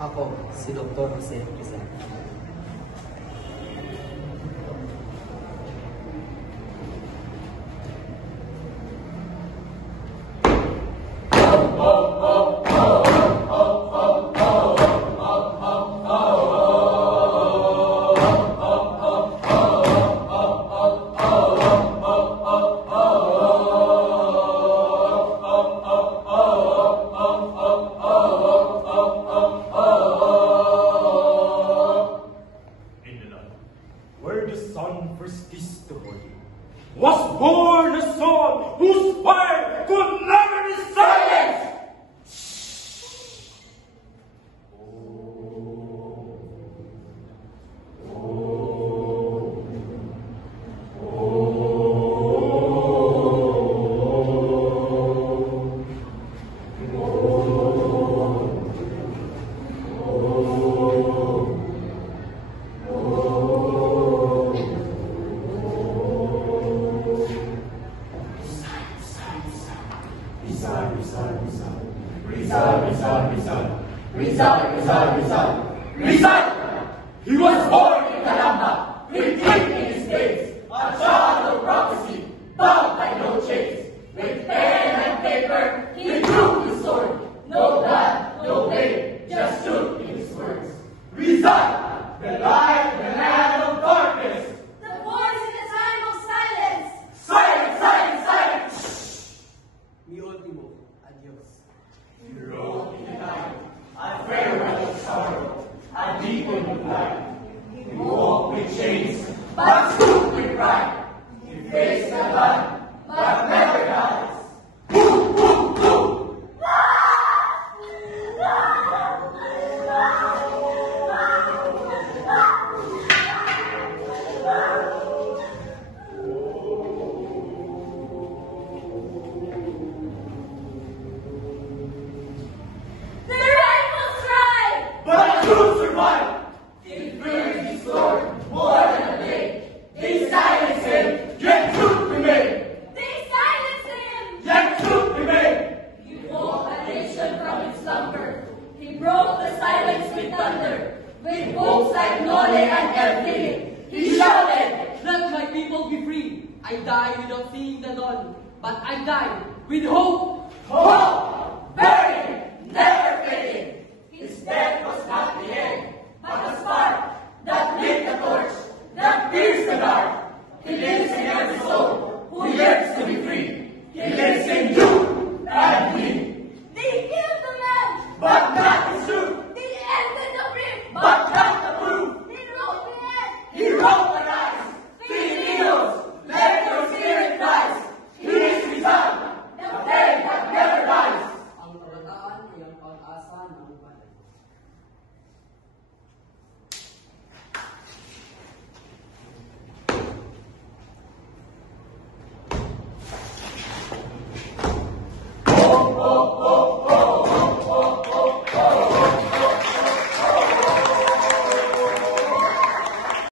Ako, si Dr. Jose Rizal. Where the sun first kissed the body, was born a son whose fire could never be silenced! Rizal! He was born in Calamba, with ink in his veins, a child of prophecy, bound by no chains. With pen and paper, he drew his sword. No blood, no pain, just truth in his words. Rizal, the light, the land of darkness. The voice in the time of silence. Silence, silence, silence! Mi ultimo, adios. He rode in the night, a farewell of sorrow, a deepened of light. He walked with chains, but stood with pride. He faced the gun, but never dies. Boom, boom, boom! The rifles tried. But the truth survived. He feared his sword more than a blade. They silenced him, yet truth remained. They silenced him. Yet truth remained. He woke a nation from its slumber. He broke the silence with thunder. With hopes like Nole and El Philip, he shouted, "Let my people be free. I die without seeing the dawn, but I die with hope